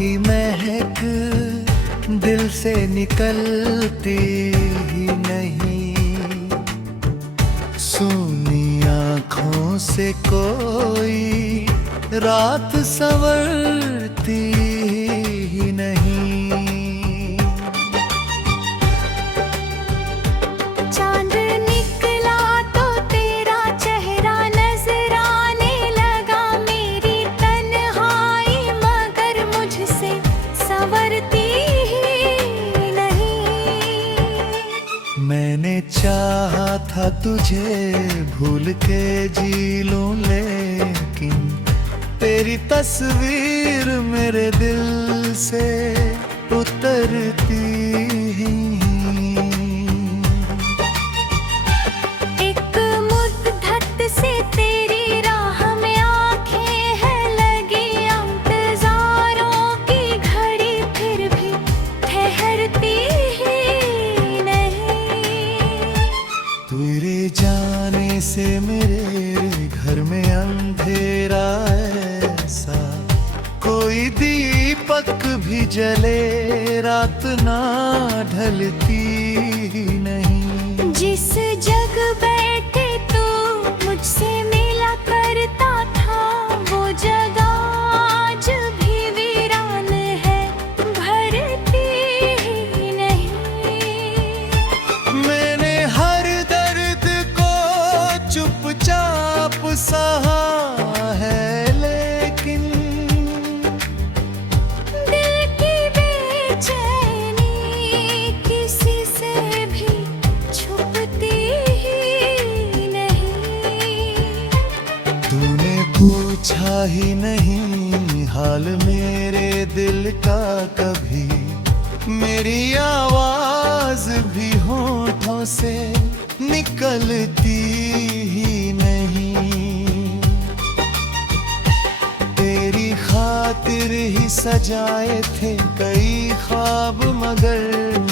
की महक दिल से निकलती ही नहीं, सूनी आँखों से कोई रात संवरती ही नहीं। चांद निकला तो तेरा चेहरा नजर आने लगा, मेरी तन्हाई मगर मुझसे संवरती ही नहीं। मैंने चाहा था तुझे भूल के जी लूं, लेकिन तेरी तस्वीर मेरे दिल से उतरती ही। एक मुद्दत से तेरी राह में आंखें हैं लगी, इंतजारों की घड़ी फिर भी ठहरती ही नहीं। तेरे जाने से मेरे घर में अंधेरा ऐसा, कोई दीपक भी जले रात ना ढलती ही नहीं। जिस जग बैठे तू मुझसे मिला करता था, वो जगह आज भी वीरान है, भरती ही नहीं। मैंने हर दर्द को चुपचाप सहा है, लेकिन दिल की बेचैनी किसी से भी छुपती ही नहीं। तूने पूछा ही नहीं हाल मेरे दिल का कभी, मेरी आवाज भी होठों से निकलती ही नहीं। तेरी खातिर ही सजाए थे कई ख्वाब, मगर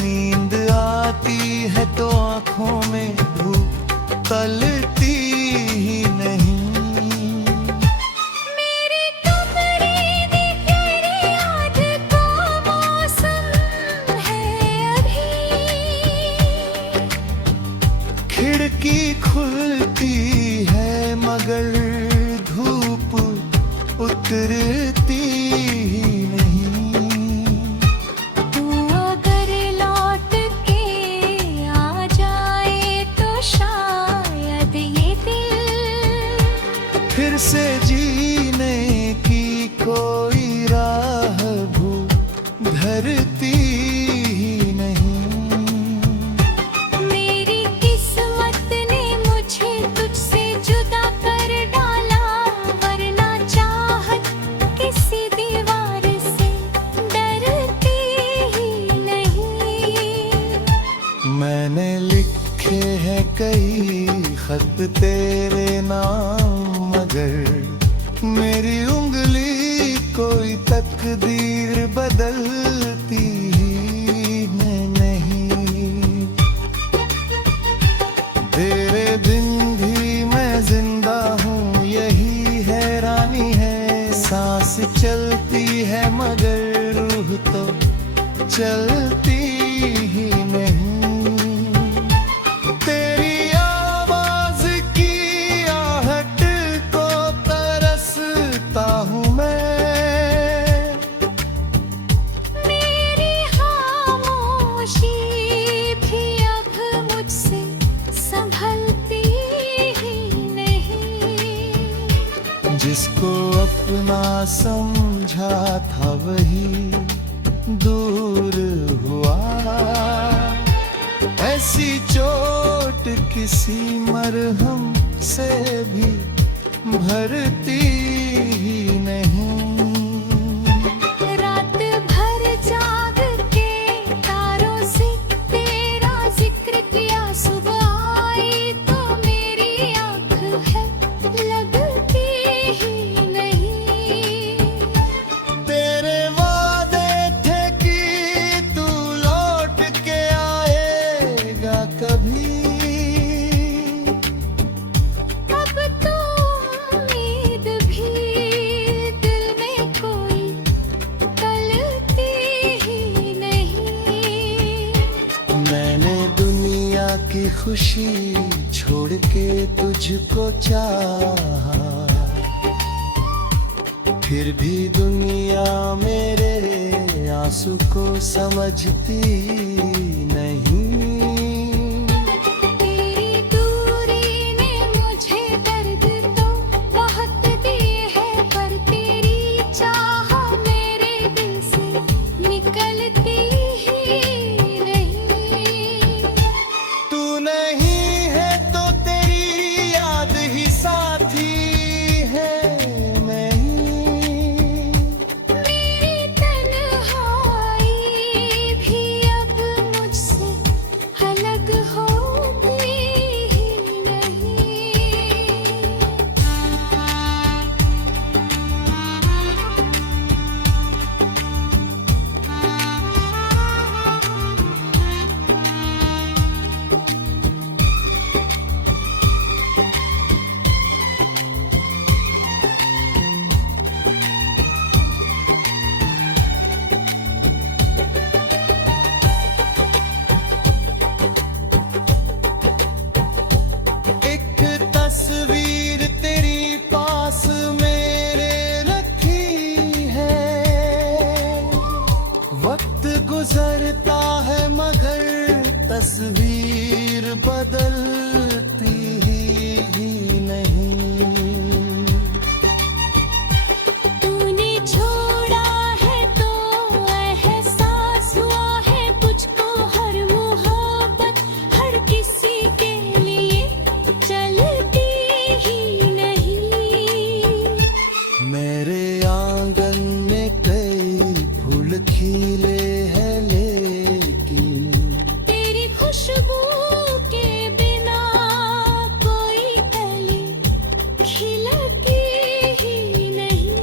नींद आती है तो आंखों में धूप तलती ही नहीं। मेरी कमरे दी तेरी याद का मौसम है अभी, खिड़की खुलती है मगर धूप उतरती ही नहीं। तू अगर लौट के आ जाए तो शायद ये दिल फिर से जीने की कोई राह भूल धरती ही नहीं। मेरी किस्मत ने मुझे तुझसे जुदा कर डाला, वरना चाहत किसी दीवार से डरती ही नहीं। मैंने लिखे हैं कई खत तेरे नाम, मगर मेरी उंगली कोई तकदीर बदलती ही नहीं। तेरे बिन भी मैं जिंदा हूँ, यही हैरानी है। सांस चलती है मगर रूह तो चलती ही नहीं। तेरी आवाज की आहट को तरसता हूँ मैं, मेरी खामोशी भी अब मुझसे संभलती ही नहीं। जिसको अपना समझा था वही दूर हुआ, ऐसी चोट किसी मरहम से भी भरती ही नहीं। रात भर जाग के तारों से तेरा जिक्र किया, सुबह आई तो मेरी आँख है लगती ही नहीं। तेरे वादे थे कि तू लौट के आएगा कभी, अब तो उम्मीद भी खुशी छोड़ के तुझको चाहा, फिर भी दुनिया मेरे आंसू को समझती नहीं। तेरी दूरी ने मुझे दर्द तो बहुत दिए है, पर तेरी चाह मेरे दिल से निकलती ही नहीं। तू नहीं है तो तेरी याद ही साथी है, मैं ही। मेरी तन्हाई भी अब मुझसे अलग होती ही नहीं। एक तस्वीर तेरी पास मेरे रखी है, वक्त गुजरता है मगर तस्वीर बदलती ही नहीं। तूने छोड़ा है तो एहसास हुआ है मुझको, हर मोहब्बत हर किसी के लिए चलती ही नहीं। मेरे आंगन में कई फूल खिले हैं, लेकिन तेरी खुशबू के बिना कोई कली खिलती ही नहीं।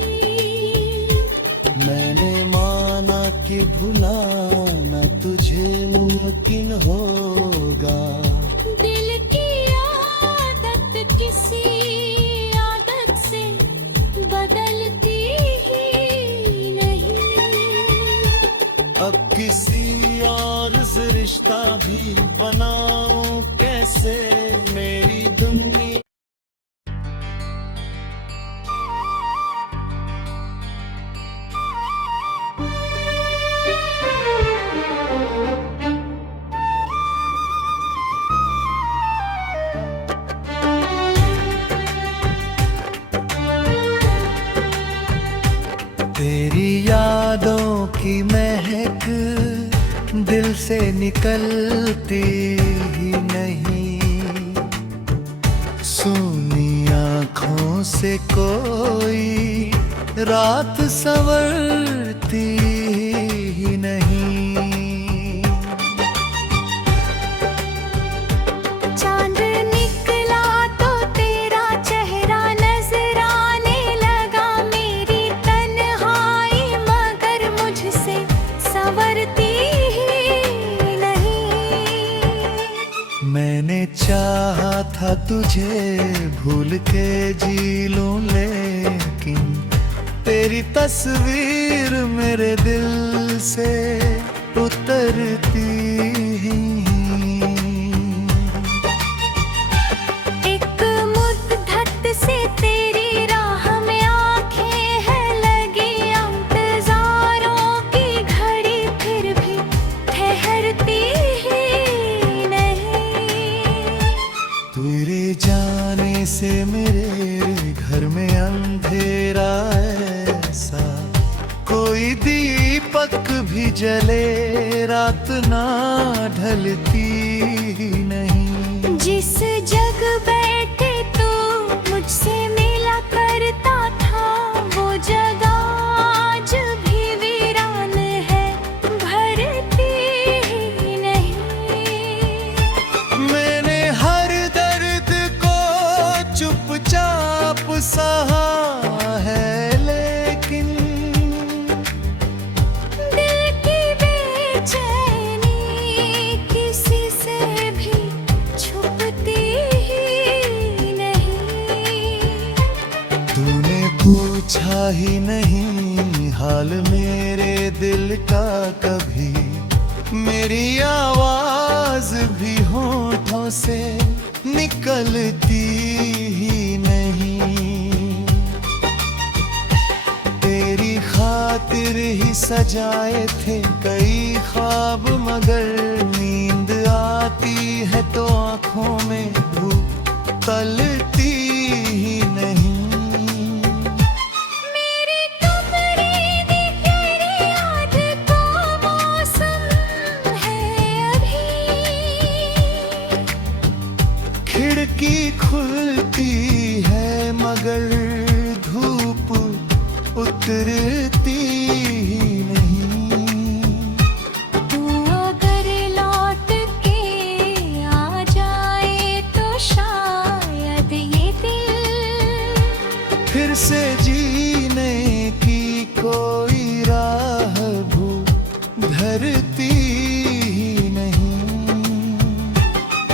मैंने माना कि भुलाना तुझे मुमकिन होगा। दिल की आदत किसी आदत से बदलती ही नहीं। अब किसी और से रिश्ता भी बनाऊं कैसे, मेरी दुनिया तेरी यादों की महक दिल से निकलती ही नहीं। सूनी आँखों से कोई रात संवरती ही नहीं। चांद निकला तो तेरा चेहरा नजर आने लगा, मेरी तन्हाई मगर मुझसे संवरती ही नहीं। मैंने चाहा था तुझे भूल के जी लूं, लेकिन तेरी तस्वीर मेरे दिल से उतरती ही। एक मुद्दत से तेरी राह में आंखें हैं लगी, इंतजारों की घड़ी फिर भी ठहरती ही नहीं। तेरे जाने से मेरे घर में अंधेरा ऐसा, कोई दीपक भी जले रात ना ढलती ही नहीं। जिस जग बैठे तू मुझसे मिला करता था, वो जगह आज भी वीरान है, भरती ही नहीं। मैंने हर दर्द को चुपचाप सहा है, लेकिन दिल की बेचैनी किसी से भी छुपती ही नहीं। तूने पूछा ही नहीं हाल मेरे दिल का कभी, मेरी आवाज भी होठों से निकलती ही नहीं। तेरी खातिर ही सजाए थे कई ख्वाब, मगर नींद आती है तो आंखों में धूप तलती ही नहीं। मेरे कमरे दी तेरी याद का मौसम है अभी। खिड़की खुलती है मगर धूप उतरती ही नहीं। तू अगर लौट के आ जाए तो शायद ये दिल फिर से जीने की कोई राह धरती ही नहीं।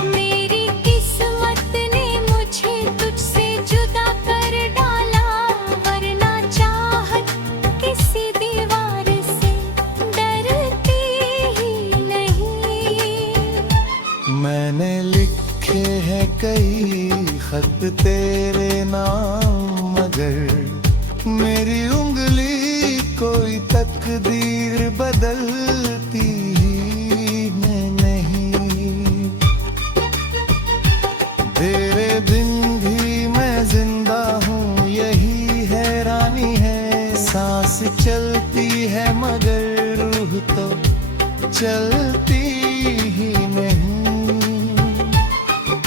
मेरी किस्मत ने मुझे तुझसे जुदा कर डाला, वरना चाहत किसी दीवार से डरती ही नहीं। मैंने लिखे हैं कई खत तेरे नाम, मगर मेरी उंगली कोई तकदीर बदलती ही नहीं। तेरे बिन भी मैं जिंदा हूँ, यही हैरानी है। सांस चलती है मगर रूह तो चलती ही नहीं।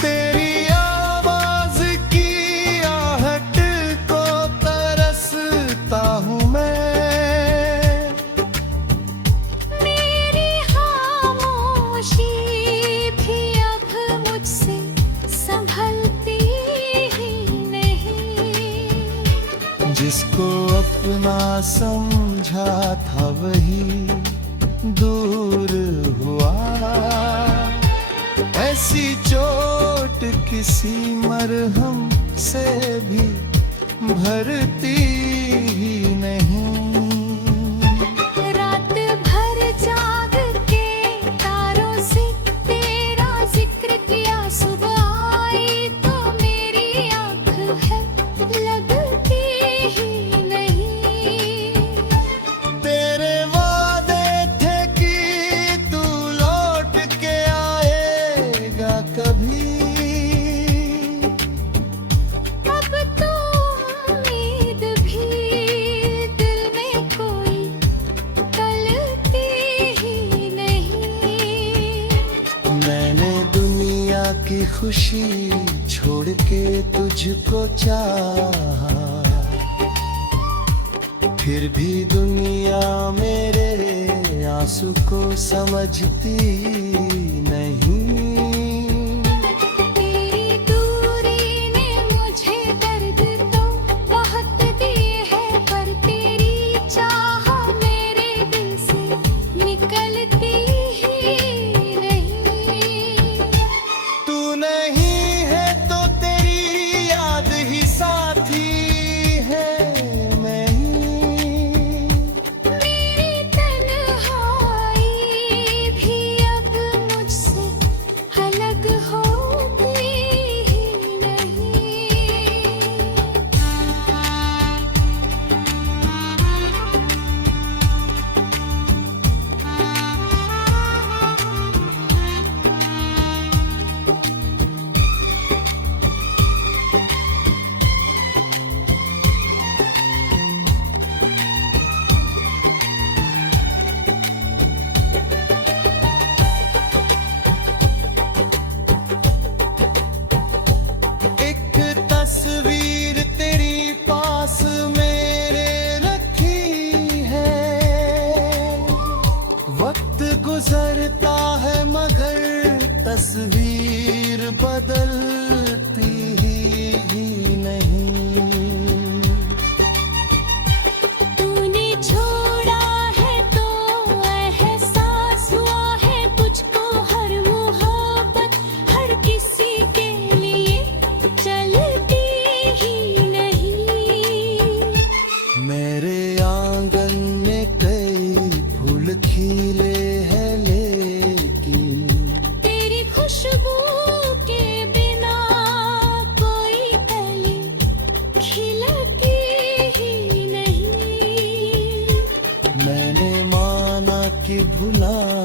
तेरी आवाज की आहट को तरसता हूँ मैं। मेरी खामोशी भी अब मुझसे संभलती ही नहीं। जिसको अपना समझा था वही दूर हुआ। ऐसी चोट किसी मरहम से भी भरती ही नहीं। रात भर जाग के तारों से तेरा जिक्र किया, सुबह आई तो मेरी आँख है लगती ही नहीं। तेरे वादे थे कि तू लौट के आएगा कभी। अब तो उम्मीद भी दिल में कोई गलती ही नहीं। मैंने दुनिया की खुशी छोड़ के तुझको चाहा, फिर भी दुनिया मेरे आंसू को समझती नहीं। तेरी दूरी ने मुझे दर्द तो बहुत दिए है, पर तेरी चाह मेरे दिल से निकलती ही नहीं। तू नहीं है तो तेरी याद ही साथी है। मैं ही मेरी तन्हाई भी अब मुझसे अलग होती ही नहीं। एक तस्वीर तेरी पास मेरे रखी है। वक्त गुजरता है मगर तस्वीर बदलती ही नहीं। तूने छोड़ा है तो एहसास हुआ है तुझको, हर मोहब्बत हर किसी के लिए चलती ही नहीं। मेरे आंगन में कई फूल खिले हैं, ले भुला